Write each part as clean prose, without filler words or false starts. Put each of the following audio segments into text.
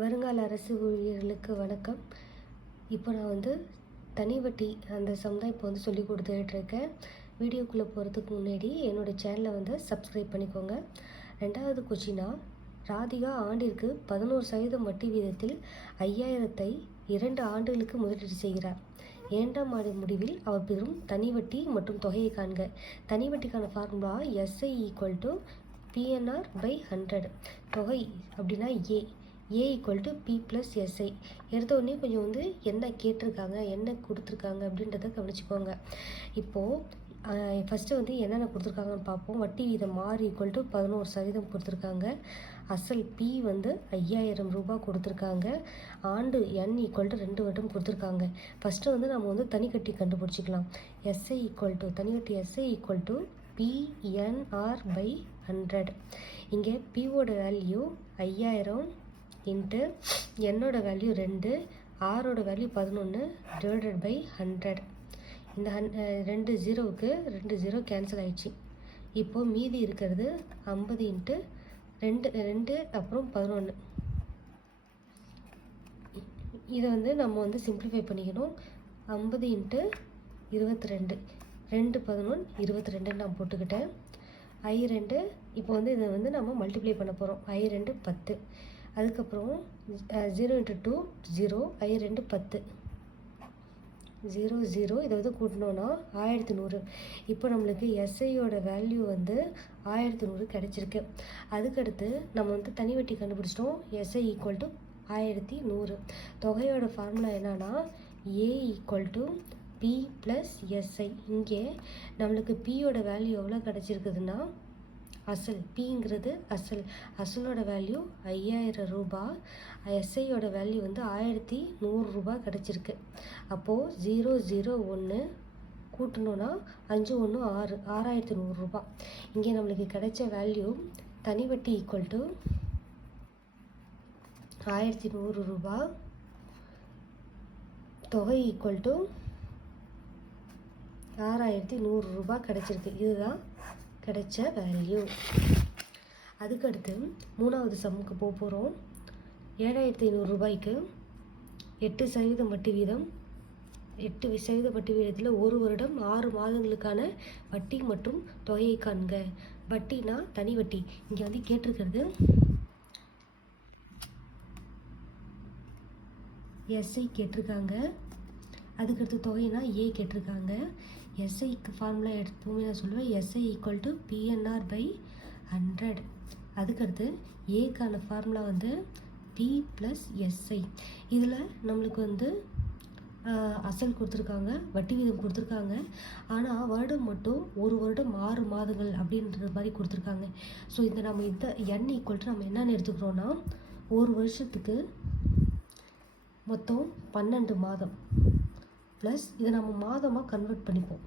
வருங்கால அரசு ஊழியர்களுக்கு வணக்கம். இப்போ நான் வந்து தனி வட்டி அந்த சம் தான் இப்போ வந்து சொல்லி கொடுத்துட்ருக்கேன். வீடியோக்குள்ளே போகிறதுக்கு முன்னாடி என்னோடய சேனலை வந்து சப்ஸ்கிரைப் பண்ணிக்கோங்க. 2வது கொஸ்டினா, ராதிகா ஆண்டிற்கு 11% வட்டி வீதத்தில் 5000ஐ 2 ஆண்டுகளுக்கு முதலீடு செய்கிறார். 2ஆம் ஆண்டு முடிவில் அவர் பெறும் தனி வட்டி மற்றும் தொகையை காண்க. தனி வட்டிக்கான ஃபார்முலா SI = PNR/100. தொகை அப்படின்னா A = P + SI. எடுத்த உடனே கொஞ்சம் வந்து என்ன கேட்டிருக்காங்க, என்ன கொடுத்துருக்காங்க அப்படின்றத கவனிச்சுக்கோங்க. இப்போது ஃபஸ்ட்டு வந்து என்னென்ன கொடுத்துருக்காங்கன்னு பார்ப்போம். வட்டி வீதம் R = 11% கொடுத்துருக்காங்க. அசல் P வந்து 5000 ரூபாய் கொடுத்துருக்காங்க. ஆண்டு N = 2 வருடம் கொடுத்துருக்காங்க. ஃபஸ்ட்டு வந்து நம்ம வந்து தனிக்கட்டி கண்டுபிடிச்சிக்கலாம். SI = தனிவட்டி SI = PNR/100. இங்கே Pவோட வேல்யூ 5000 இன்ட்டு என்னோட வேல்யூ 2, ஆரோட வேல்யூ 11 /100. இந்த 2 0க்கு 2 0 கேன்சல் ஆயிடுச்சு. இப்போது மீதி இருக்கிறது 50 இன்ட்டு 2 அப்புறம் 11. இதை வந்து நம்ம வந்து சிம்பிளிஃபை பண்ணிக்கணும். 50 இன்ட்டு 22, 2 11 22 நான் போட்டுக்கிட்டேன். I2 இப்போ வந்து இதை வந்து நம்ம மல்டிப்ளை பண்ண போகிறோம். I2 10. அதுக்கப்புறம் 0 × 2 0, I2 10, 0 0. இதை வந்து கூட்டினோன்னா 1100. இப்போ நம்மளுக்கு SIயோட வேல்யூ வந்து 1100 கிடச்சிருக்கு. அதுக்கடுத்து நம்ம வந்து தனி வட்டி கண்டுபிடிச்சிட்டோம். SI = 1100. தொகையோட ஃபார்முலா என்னன்னா A = P + SI. இங்கே நம்மளுக்கு Pயோட வேல்யூ எவ்வளோ கிடச்சிருக்குதுன்னா, அசல் Pங்கிறது அசலோட வேல்யூ 5000 ரூபாய். SIயோட வேல்யூ வந்து 1100 ரூபாய் கிடச்சிருக்கு. அப்போது 0 0 1 கூட்டணுன்னா 5 1 6, 6100 ரூபாய். இங்கே நம்மளுக்கு கிடைச்ச வேல்யூ தனி வட்டி = 1100 ரூபாய், தொகை = 6100 ரூபாய் கிடச்சிருக்கு. இதுதான் கிடைச்ச வேல்யூ. அதுக்கடுத்து 3வது சம்முக்கு போக போகிறோம். 7500 ரூபாய்க்கு 8% வட்டி வீதம். 8% வட்டி வீதத்தில் 1 வருடம் 6 மாதங்களுக்கான வட்டி மற்றும் தொகையை காண்க. வட்டினா தனி வட்டி. இங்கே வந்து கேட்டிருக்கிறது SI கேட்டிருக்காங்க. அதுக்கடுத்து தொகைனா A கேட்டிருக்காங்க. SIக்கு ஃபார்முலா எப்பவுமே நான் சொல்லுவேன் SI = PNR/100. அதுக்கடுத்து ஏக்கான ஃபார்முலா வந்து P + SI. இதில் நம்மளுக்கு வந்து அசல் கொடுத்துருக்காங்க, வட்டி வீதம் கொடுத்துருக்காங்க. ஆனால் வருடம் மட்டும் 1 வருடம் 6 மாதங்கள் அப்படின்ற மாதிரி கொடுத்துருக்காங்க. ஸோ இந்த நம்ம N = நம்ம என்னென்னு எடுத்துக்கிறோன்னா, ஒரு வருஷத்துக்கு மொத்தம் 12 மாதம் ப்ளஸ் இதை நம்ம மாதமாக கன்வெர்ட் பண்ணிப்போம்.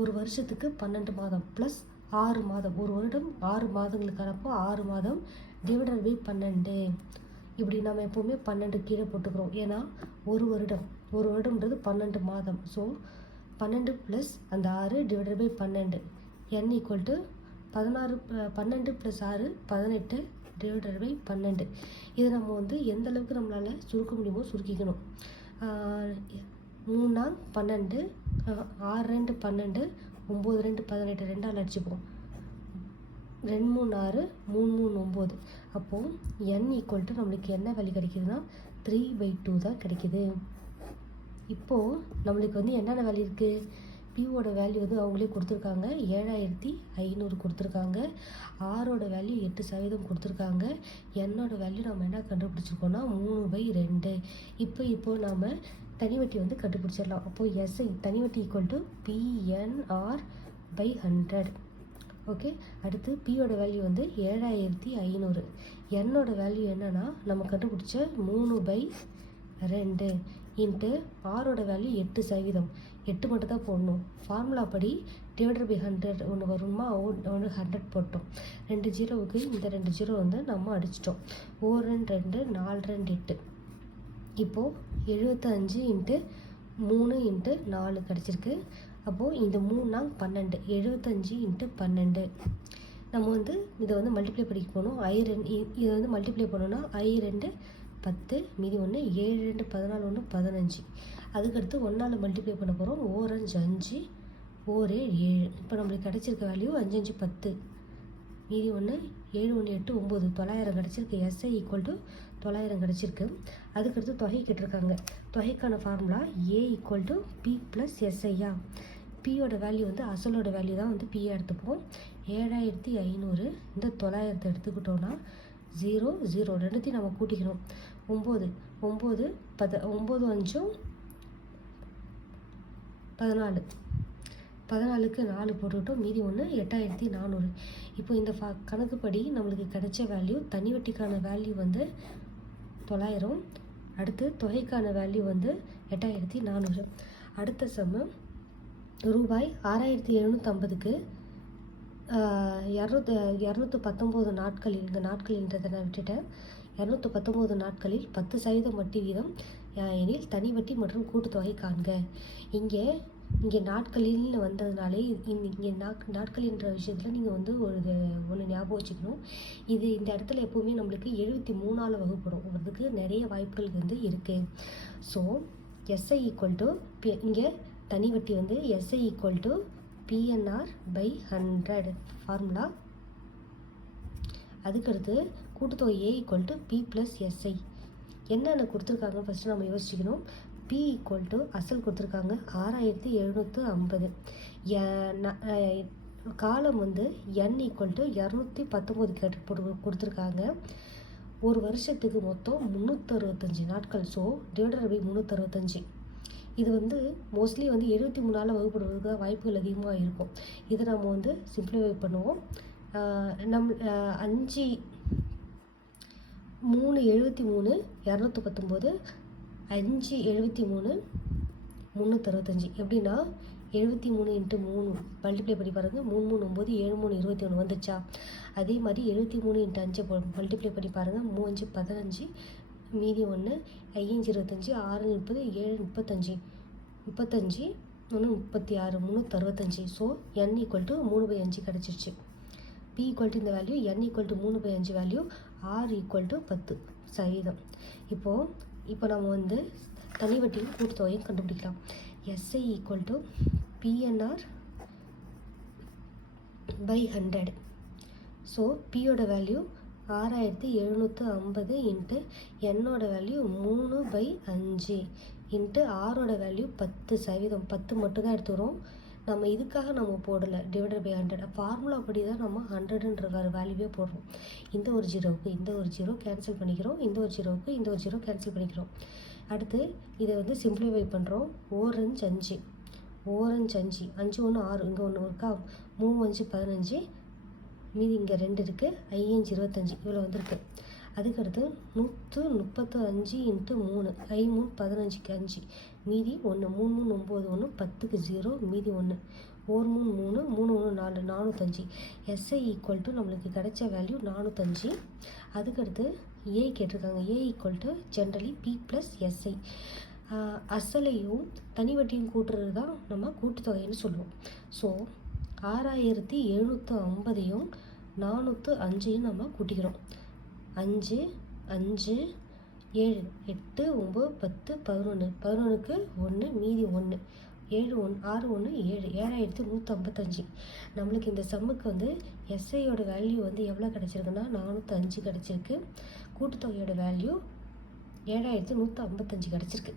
ஒரு வருஷத்துக்கு 12 மாதம் ப்ளஸ் 6 மாதம். ஒரு வருடம் 6 மாதங்களுக்கானப்போ 6 மாதம் / 12. இப்படி நம்ம எப்போவுமே 12 கீழே போட்டுக்கிறோம். ஏன்னா ஒரு வருடம்ன்றது 12 மாதம். ஸோ 12 + அந்த 6 / 12. N = 16 12 + 6 18 / 12. இதை நம்ம வந்து எந்த அளவுக்கு நம்மளால் சுருக்க முடியுமோ சுருக்கிக்கணும். 3 நாள் 12, 6 2 12, 9 2 18, 2ஆல் அடிச்சுப்போம். 2 3 6, 3 3 9. அப்போது N = நம்மளுக்கு என்ன வேல்யூ கிடைக்குதுன்னா 3/2 தான் கிடைக்குது. இப்போது நம்மளுக்கு வந்து என்னென்ன வேல்யூ இருக்குது? Pவோட வேல்யூ வந்து அவங்களே கொடுத்துருக்காங்க, 7500 கொடுத்துருக்காங்க. ஆரோட வேல்யூ 8% கொடுத்துருக்காங்க. என்னோட வேல்யூ நம்ம என்ன கண்டுபிடிச்சிருக்கோன்னா 3/2. இப்போ நாம் தனி வட்டி வந்து கண்டுபிடிச்சிடலாம். அப்போது SI தனி வட்டி = PNR/100. ஓகே. அடுத்து Pயோட வேல்யூ வந்து 7500. என்னோட வேல்யூ என்னன்னா நம்ம கண்டுபிடிச்ச 3/2 இன்ட்டு ஆரோட வேல்யூ 8%. 8 மட்டும் தான் போடணும். ஃபார்முலா படி /100 ஒன்று வருமா, 100 போட்டோம். 2 0க்கு இந்த 2 0 வந்து நம்ம அடிச்சிட்டோம். 1 2 4 2 8. இப்போது 75 இன்ட்டு 3 இன்ட்டு 4 கிடச்சிருக்கு. அப்போது இந்த 3 நாள் 12, 75 இன்ட்டு 12. நம்ம வந்து இதை வந்து மல்டிப்ளை பண்ணிக்க போகணும். I2 இதை வந்து மல்டிப்ளை பண்ணோன்னா I2 10, மீதி 1, 7 2 14 1 15. அதுக்கடுத்து 1ஆல் மல்டிப்ளை பண்ண போகிறோம். 4 5 5, 4 7. இப்போ நம்மளுக்கு கிடச்சிருக்க வேல்யூ 5 5 10, மீதி 1, 7 1 8 9, 900 கிடச்சிருக்கு. எஸ்ஐ ஈக்குவல் டு 900 கிடச்சிருக்கு. அதுக்கடுத்து தொகை கேட்டிருக்காங்க. தொகைக்கான formula A equal to P plus எஸ்ஐயா. பியோட வேல்யூ வந்து அசலோட வேல்யூ தான் வந்து பியை எடுத்துப்போம். 7500 இந்த 900 எடுத்துக்கிட்டோன்னா 0 0 ரெண்டுத்தையும் நம்ம கூட்டிக்கணும். 9 9 9 5 14, 14க்கு 4 போட்டுக்கிட்டோம். மீதி 1 8400. இப்போ இந்த கணக்குப்படி நம்மளுக்கு கிடைச்ச வேல்யூ தனி வட்டிக்கான வேல்யூ வந்து 900, அடுத்து தொகைக்கான வேல்யூ வந்து 8400. அடுத்த சம்மு ரூபாய் 6750க்கு 219 நாட்களில், இந்த நாட்களின்றதை நான் விட்டுட்டேன், 219 நாட்களில் 10% வட்டி வீதம் எனில் தனி வட்டி மற்றும் கூட்டுத்தொகை காண்க. இங்கே நாட்களில் வந்ததுனாலே இங்கே நாட்களின்ற விஷயத்தில் நீங்கள் வந்து ஒன்று ஞாபகம் வச்சுக்கணும். இந்த இடத்துல எப்போவுமே நம்மளுக்கு 73ஆல் வகுப்படும் அதுக்கு நிறைய வாய்ப்புகள் வந்து இருக்குது. ஸோ எஸ்ஐ ஈக்குவல் டு இங்கே தனி வட்டி வந்து SI equal to PNR by 100 formula. அதுக்கடுத்து கூட்டுத்தொகை A equal to P plus SI. என்னென்ன கொடுத்துருக்காங்க ஃபஸ்ட்டு நம்ம யோசிச்சுக்கணும். பி ஈக்குவல் டு அசல் கொடுத்துருக்காங்க 6750. காலம் வந்து என் ஈக்குவல் டு 219 கேட்டு கொடுத்துருக்காங்க. ஒரு வருஷத்துக்கு மொத்தம் 365 நாட்கள். So divided by 365. இது வந்து மோஸ்ட்லி வந்து 73ஆல் வகுப்படுவதற்கு தான் வாய்ப்புகள் அதிகமாக இருக்கும். இதை நம்ம வந்து சிம்பிளிஃபை பண்ணுவோம். 5 3 73 219, 5 73 365. எப்படின்னா 73 × 3 மல்டிப்ளை பண்ணி பாருங்கள். 3 3 9 7 3 21 வந்துச்சா? அதே மாதிரி 73 × 5 மல்டிப்ளை பண்ணி பாருங்கள். 3 5 15, மீதி 1, 5 25, 6 30, 7 35, 35 1 36, 365. ஸோ n ஈக்குவல் டு 3/5 கிடச்சிருச்சு. பி ஈக்குவல் டு இந்த value, n equal to 3/5 value, r equal to 10%. இப்போ நம்ம வந்து தனி வட்டியும் கூட்டுத்தொகையும் கண்டுபிடிக்கலாம். SI equal to PNR by 100. So பியோட வேல்யூ 6750 இன்ட்டு என்னோட வேல்யூ 3/5 இன்ட்டு ஆரோட வேல்யூ 10%. 10 மட்டும்தான் எடுத்துக்கிறோம். நம்ம இதுக்காக நம்ம போடலை டிவைடட் பை 100. ஃபார்முலா படி தான் நம்ம 100ன்ற வேல்யூவே போடுறோம். இந்த ஒரு ஜீரோவுக்கு இந்த ஒரு ஜீரோ கேன்சல் பண்ணிக்கிறோம். இந்த ஒரு ஜீரோவுக்கு இந்த ஒரு ஜீரோ கேன்சல் பண்ணிக்கிறோம். அடுத்து இதை வந்து சிம்பிளிஃபை பண்ணுறோம். 4 5 5, 4 5 5, 5 1 6, இங்கே 1 இருக்கா? 3 5 15, மீதி இங்கே 2 இருக்குது, 5 25 இவ்வளோ வந்துருக்கு. அதுக்கடுத்து 135 × 3, 5 3 15க்கு 5, மீதி 1, 3 3 9 1, 10க்கு 0, மீதி 1, 4 3 3 3 1 4, 405. எஸ்ஐ ஈக்குவல் டு நம்மளுக்கு கிடைச்ச வேல்யூ 405. அதுக்கடுத்து ஏ கேட்டிருக்காங்க. A equal to generally P plus SI. அசலையும் தனி வட்டியும் கூட்டுறது தான் நம்ம கூட்டுத்தொகைன்னு சொல்லுவோம். ஸோ 6750யும் 405யும் நம்ம கூட்டிக்கிறோம். 5 5 7 8 9 10 11, 11க்கு 1, மீதி 1, 7 1 6 1 7, 7155. நம்மளுக்கு இந்த சம்முக்கு வந்து எஸ்ஐயோட வேல்யூ வந்து எவ்வளோ கிடச்சிருக்குன்னா 405 கிடச்சிருக்கு. கூட்டுத்தொகையோட வேல்யூ 7155 கிடச்சிருக்கு.